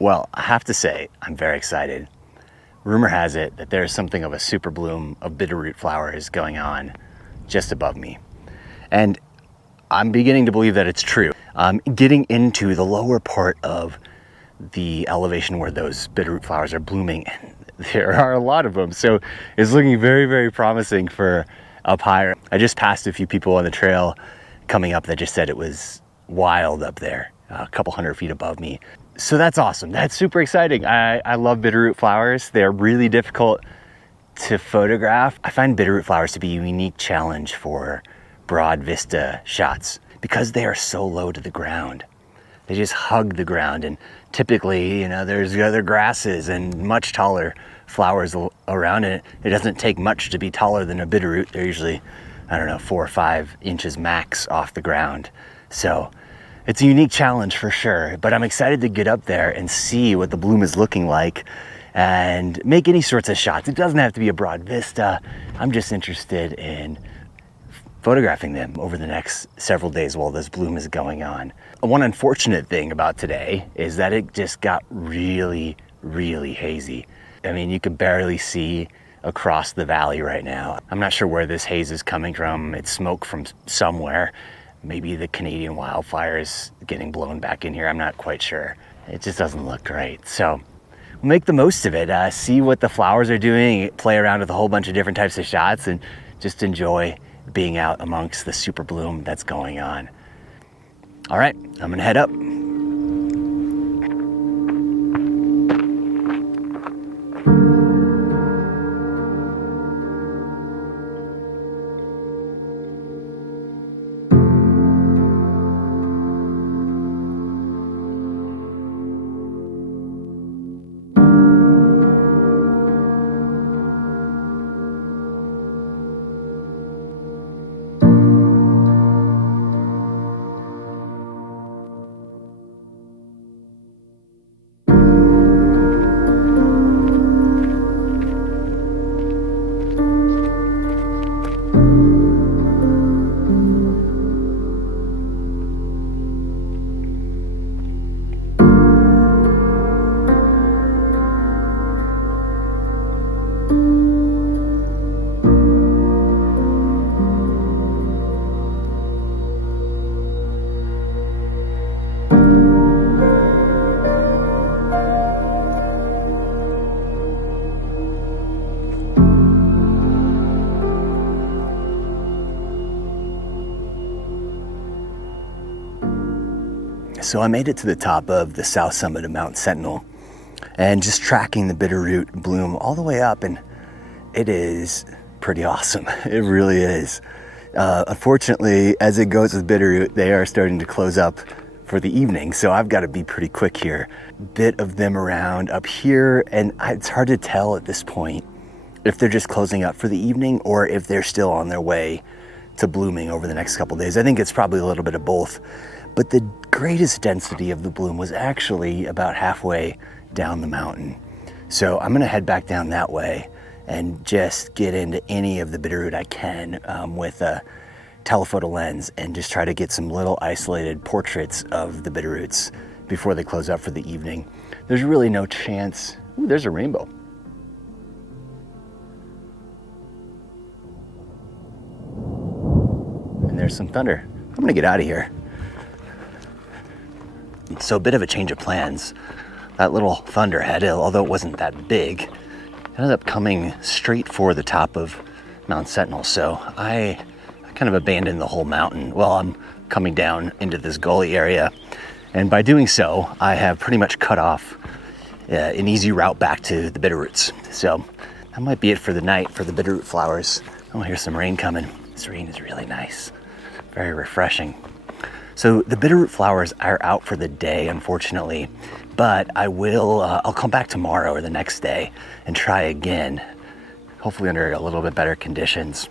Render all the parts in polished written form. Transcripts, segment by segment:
Well, I have to say, I'm very excited. Rumor has it that there's something of a super bloom of bitterroot flowers going on just above me. And I'm beginning to believe that it's true. I'm getting into the lower part of the elevation where those bitterroot flowers are blooming, and there are a lot of them. So it's looking very, very promising for up higher. I just passed a few people on the trail coming up that just said it was wild up there, a couple hundred feet above me. So that's awesome. That's super exciting. I love bitterroot flowers. They're really difficult to photograph. I find bitterroot flowers to be a unique challenge for broad vista shots because they are so low to the ground. They just hug the ground, and typically, there's other grasses and much taller flowers around it. It doesn't take much to be taller than a bitterroot. They're usually, 4 or 5 inches max off the ground. So it's a unique challenge for sure, but I'm excited to get up there and see what the bloom is looking like and make any sorts of shots. It doesn't have to be a broad vista. I'm just interested in photographing them over the next several days while this bloom is going on. One unfortunate thing about today is that it just got really, really hazy. I mean, you can barely see across the valley right now. I'm not sure where this haze is coming from. It's smoke from somewhere. Maybe the Canadian wildfire is getting blown back in here. I'm not quite sure. It just doesn't look great. So we'll make the most of it, see what the flowers are doing, play around with a whole bunch of different types of shots, and just enjoy being out amongst the super bloom that's going on. All right, I'm gonna head up. So I made it to the top of the south summit of Mount Sentinel and just tracking the bitterroot bloom all the way up, and it is pretty awesome. It really is. Unfortunately, as it goes with bitterroot, they are starting to close up for the evening, so I've got to be pretty quick here. Bit of them around up here, and it's hard to tell at this point if they're just closing up for the evening or if they're still on their way to blooming over the next couple days. I think it's probably a little bit of both. But the greatest density of the bloom was actually about halfway down the mountain. So I'm gonna head back down that way and just get into any of the bitterroot I can with a telephoto lens and just try to get some little isolated portraits of the bitterroots before they close up for the evening. There's really no chance. Ooh, there's a rainbow. And there's some thunder. I'm gonna get out of here. So a bit of a change of plans. That little thunderhead, although it wasn't that big, ended up coming straight for the top of Mount Sentinel. So I kind of abandoned the whole mountain. Well, I'm coming down into this gully area. And by doing so, I have pretty much cut off an easy route back to the bitterroots. So that might be it for the night for the bitterroot flowers. Oh, here's some rain coming. This rain is really nice. Very refreshing. So the bitterroot flowers are out for the day, unfortunately, but I'll come back tomorrow or the next day and try again, hopefully under a little bit better conditions.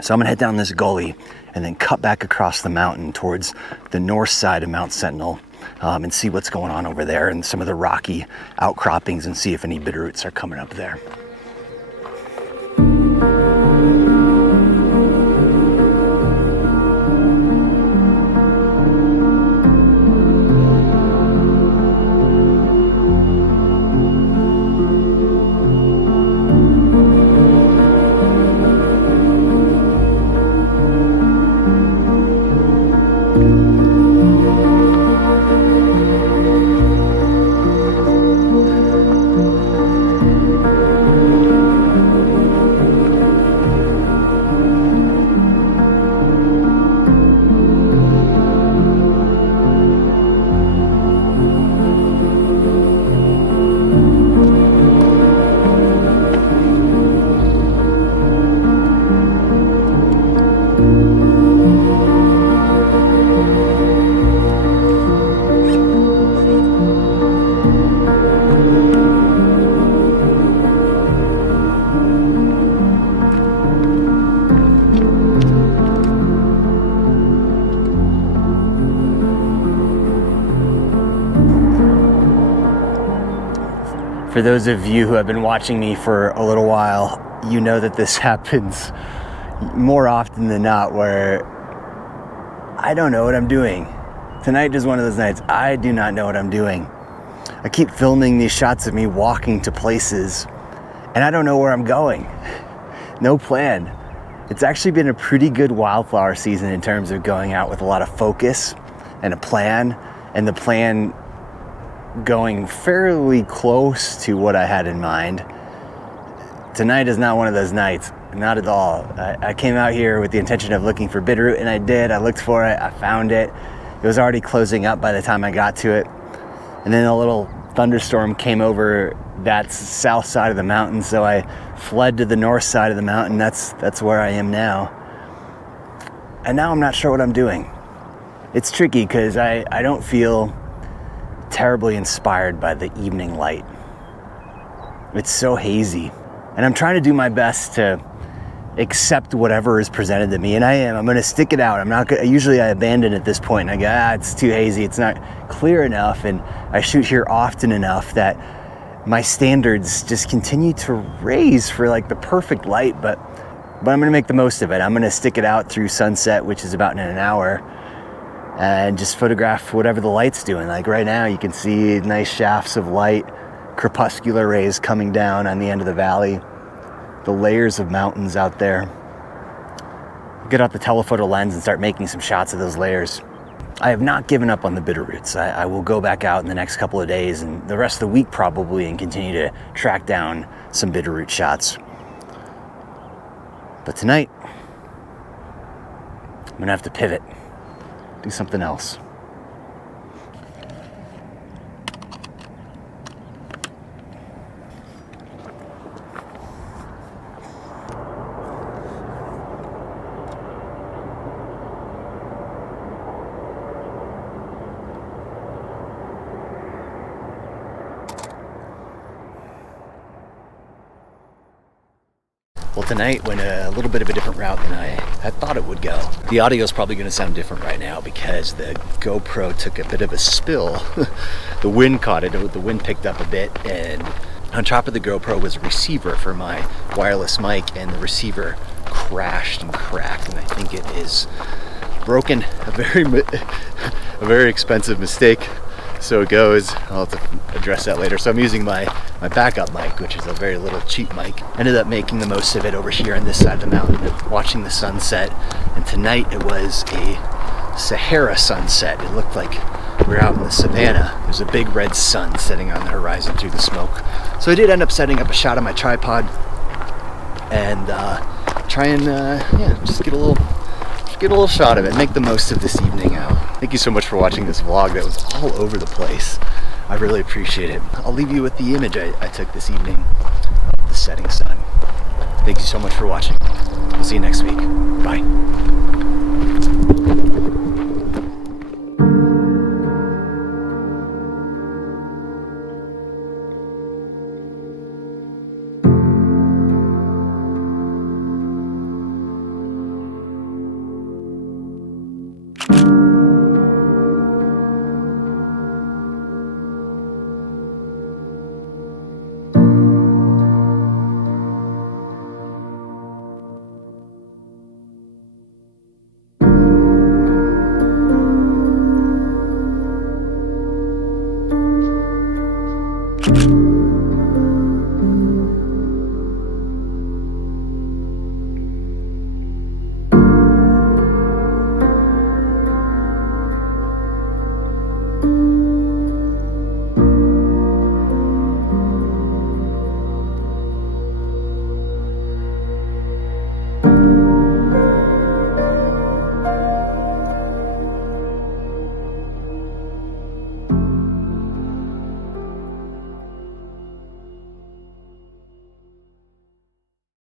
So I'm gonna head down this gully and then cut back across the mountain towards the north side of Mount Sentinel and see what's going on over there and some of the rocky outcroppings and see if any bitterroots are coming up there. For those of you who have been watching me for a little while, you know that this happens more often than not where I don't know what I'm doing. Tonight is one of those nights I do not know what I'm doing. I keep filming these shots of me walking to places and I don't know where I'm going. No plan. It's actually been a pretty good wildflower season in terms of going out with a lot of focus and a plan, and the plan going fairly close to what I had in mind. Tonight is not one of those nights, not at all. I came out here with the intention of looking for bitterroot, and I did. I looked for it, I found it. It was already closing up by the time I got to it. And then a little thunderstorm came over that south side of the mountain, so I fled to the north side of the mountain. That's where I am now. And now I'm not sure what I'm doing. It's tricky because I don't feel terribly inspired by the evening light. It's so hazy. And I'm trying to do my best to accept whatever is presented to me, and I am. I'm gonna stick it out. I'm not gonna, usually I abandon at this point and I go, it's too hazy, it's not clear enough, and I shoot here often enough that my standards just continue to raise for like the perfect light, but I'm gonna make the most of it. I'm gonna stick it out through sunset, which is about in an hour, and just photograph whatever the light's doing. Like right now you can see nice shafts of light, crepuscular rays coming down on the end of the valley, the layers of mountains out there. Get out the telephoto lens and start making some shots of those layers. I have not given up on the bitterroots. I will go back out in the next couple of days and the rest of the week probably and continue to track down some bitterroot shots. But tonight, I'm gonna have to pivot, do something else. Well, tonight went a little bit of a different route than I had thought it would go. The audio is probably going to sound different right now because the GoPro took a bit of a spill. The wind caught it, the wind picked up a bit, and on top of the GoPro was a receiver for my wireless mic, and the receiver crashed and cracked, and I think it is broken. A very expensive mistake. So it goes. I'll have to address that later. So I'm using my backup mic, which is a very little cheap mic. Ended up making the most of it over here on this side of the mountain, watching the sunset. And tonight it was a Sahara sunset. It looked like we were out in the savannah. There's a big red sun setting on the horizon through the smoke. So I did end up setting up a shot on my tripod and try and just get a little shot of it, make the most of this evening out. Thank you so much for watching this vlog that was all over the place. I really appreciate it. I'll leave you with the image I took this evening of the setting sun. Thank you so much for watching. We'll see you next week. Bye.